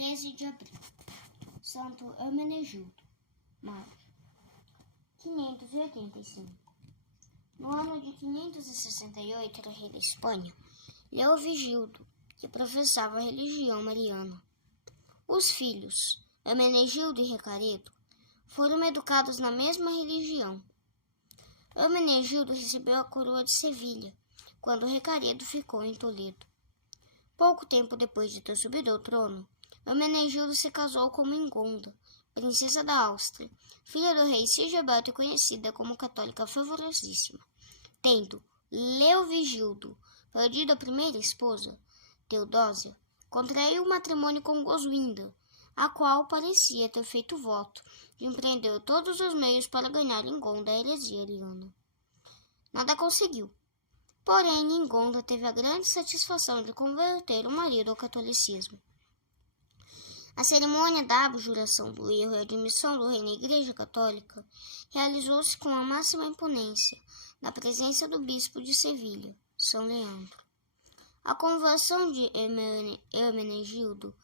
13 de abril. Santo Hermenegildo, maio. 585. No ano de 568 era rei da Espanha, Leovigildo, que professava a religião mariana. Os filhos, Hermenegildo e Recaredo, foram educados na mesma religião. Hermenegildo recebeu a coroa de Sevilha, quando Recaredo ficou em Toledo. Pouco tempo depois de ter subido ao trono, Hermenegildo se casou com Ingonda, princesa da Áustria, filha do rei Sigeberto e conhecida como católica fervorosíssima. Tendo Leovigildo perdido a primeira esposa, Teodósia, contraiu matrimônio com Goswinda, a qual parecia ter feito voto de empreender todos os meios para ganhar Ingonda a heresia ariana. Nada conseguiu. Porém, Ingonda teve a grande satisfação de converter o marido ao catolicismo. A cerimônia da abjuração do erro e admissão do rei na Igreja Católica realizou-se com a máxima imponência, na presença do bispo de Sevilha, São Leandro. A conversão de Hermenegildo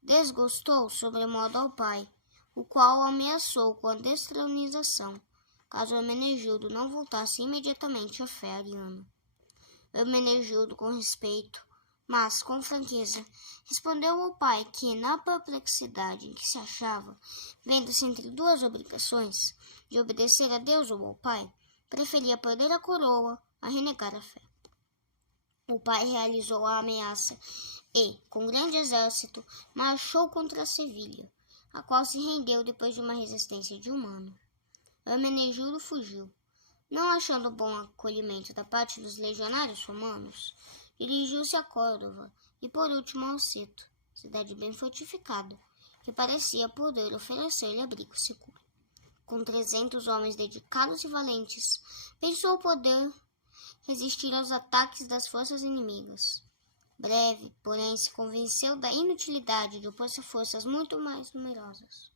desgostou sobremodo ao pai, o qual o ameaçou com a destronização, caso Hermenegildo não voltasse imediatamente à fé ariana. Hermenegildo, com respeito, mas com franqueza, respondeu ao pai que, na perplexidade em que se achava, vendo-se entre duas obrigações, de obedecer a Deus ou ao pai, preferia perder a coroa a renegar a fé. O pai realizou a ameaça e, com grande exército, marchou contra Sevilha, a qual se rendeu depois de uma resistência de um ano. Hermenegildo fugiu. Não achando bom acolhimento da parte dos legionários romanos, dirigiu-se a Córdoba e, por último, a Alceto, cidade bem fortificada, que parecia poder oferecer-lhe abrigo seguro. Com 300 homens dedicados e valentes, pensou poder resistir aos ataques das forças inimigas. Breve, porém, se convenceu da inutilidade de opor-se a forças muito mais numerosas.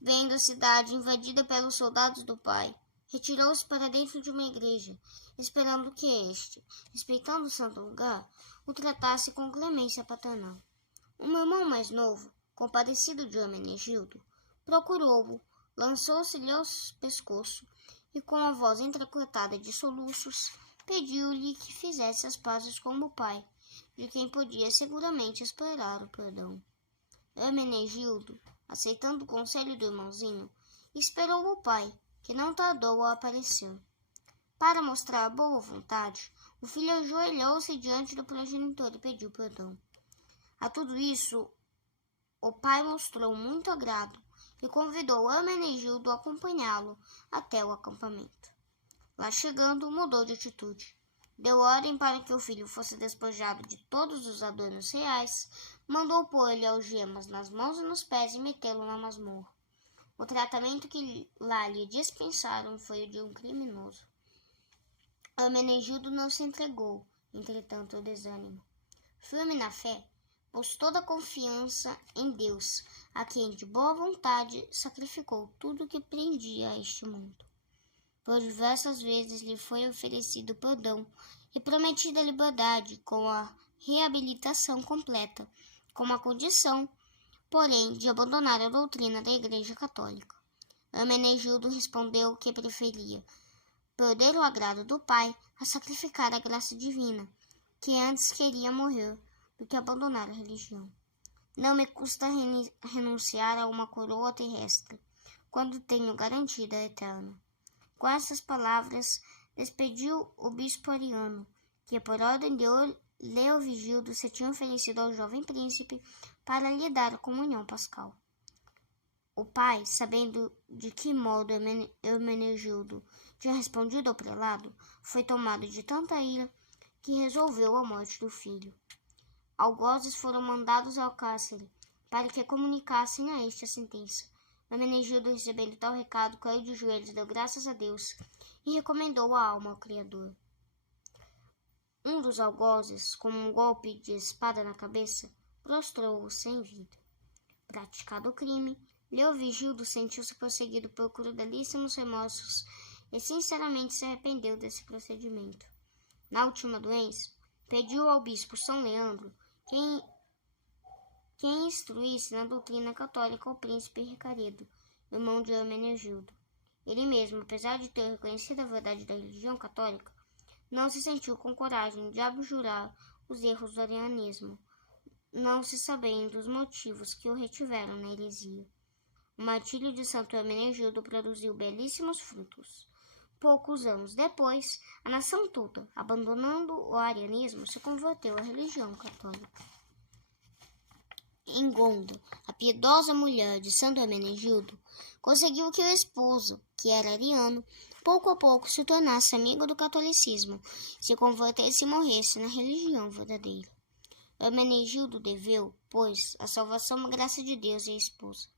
Vendo a cidade invadida pelos soldados do pai, retirou-se para dentro de uma igreja, esperando que este, respeitando o santo lugar, o tratasse com clemência paternal. Um irmão mais novo, compadecido de Hermenegildo, procurou-o, lançou-se-lhe ao pescoço e, com a voz entrecortada de soluços, pediu-lhe que fizesse as pazes com o pai, de quem podia seguramente esperar o perdão. Hermenegildo, aceitando o conselho do irmãozinho, esperou o pai, que não tardou a aparecer. Para mostrar boa vontade, o filho ajoelhou-se diante do progenitor e pediu perdão. A tudo isso, o pai mostrou muito agrado e convidou Hermenegildo a acompanhá-lo até o acampamento. Lá chegando, mudou de atitude. Deu ordem para que o filho fosse despojado de todos os adornos reais, mandou pôr-lhe algemas nas mãos e nos pés e metê-lo na masmorra. O tratamento que lá lhe dispensaram foi o de um criminoso. Hermenegildo não se entregou, entretanto, ao desânimo. Firme na fé, pôs toda a confiança em Deus, a quem de boa vontade sacrificou tudo o que prendia a este mundo. Por diversas vezes lhe foi oferecido perdão e prometida a liberdade com a reabilitação completa, com a condição, porém, de abandonar a doutrina da Igreja Católica. Hermenegildo respondeu que preferia perder o agrado do pai a sacrificar a graça divina, que antes queria morrer do que abandonar a religião. Não me custa renunciar a uma coroa terrestre, quando tenho garantida a eterna. Com essas palavras, despediu o bispo ariano, que por ordem de Leovigildo se tinha oferecido ao jovem príncipe para lhe dar a comunhão pascal. O pai, sabendo de que modo Hermenegildo tinha respondido ao prelado, foi tomado de tanta ira que resolveu a morte do filho. Algozes foram mandados ao cárcere para que comunicassem a este a sentença. Hermenegildo, recebendo tal recado, caiu de joelhos, deu graças a Deus e recomendou a alma ao Criador. Um dos algozes, com um golpe de espada na cabeça, prostrou-o sem vida. Praticado o crime, Leovigildo sentiu-se possuído por crudelíssimos remorsos e sinceramente se arrependeu desse procedimento. Na última doença, pediu ao bispo São Leandro quem instruísse na doutrina católica o príncipe Recaredo, irmão de Hermenegildo. Ele mesmo, apesar de ter reconhecido a verdade da religião católica, não se sentiu com coragem de abjurar os erros do arianismo, não se sabendo os motivos que o retiveram na heresia. O martírio de Santo Hermenegildo produziu belíssimos frutos. Poucos anos depois, a nação toda, abandonando o arianismo, se converteu à religião católica. Em Gonda, a piedosa mulher de Santo Hermenegildo conseguiu que o esposo, que era ariano, pouco a pouco se tornasse amigo do catolicismo, se convertesse e morresse na religião verdadeira. Hermenegildo deveu, pois, a salvação à graça de Deus e à esposa.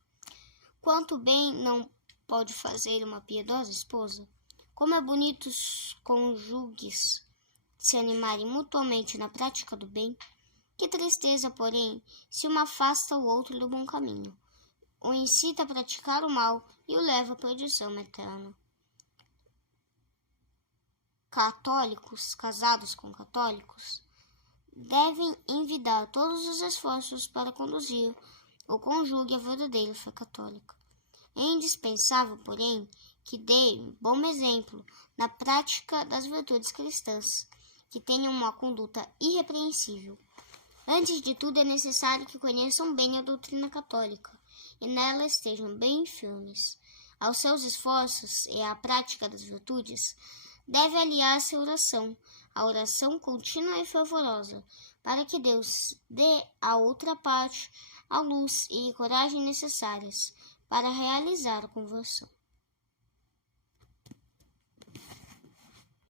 Quanto bem não pode fazer uma piedosa esposa? Como é bonito os cônjuges se animarem mutuamente na prática do bem. Que tristeza, porém, se uma afasta o outro do bom caminho, o incita a praticar o mal e o leva à perdição eterna. Católicos, casados com católicos, devem envidar todos os esforços para conduzir o cônjuge à verdadeira fé católica. É indispensável, porém, que dê bom exemplo na prática das virtudes cristãs, que tenham uma conduta irrepreensível. Antes de tudo, é necessário que conheçam bem a doutrina católica e nela estejam bem firmes. Aos seus esforços e à prática das virtudes, deve aliar-se a oração contínua e fervorosa, para que Deus dê à outra parte a luz e coragem necessárias para realizar a conversão.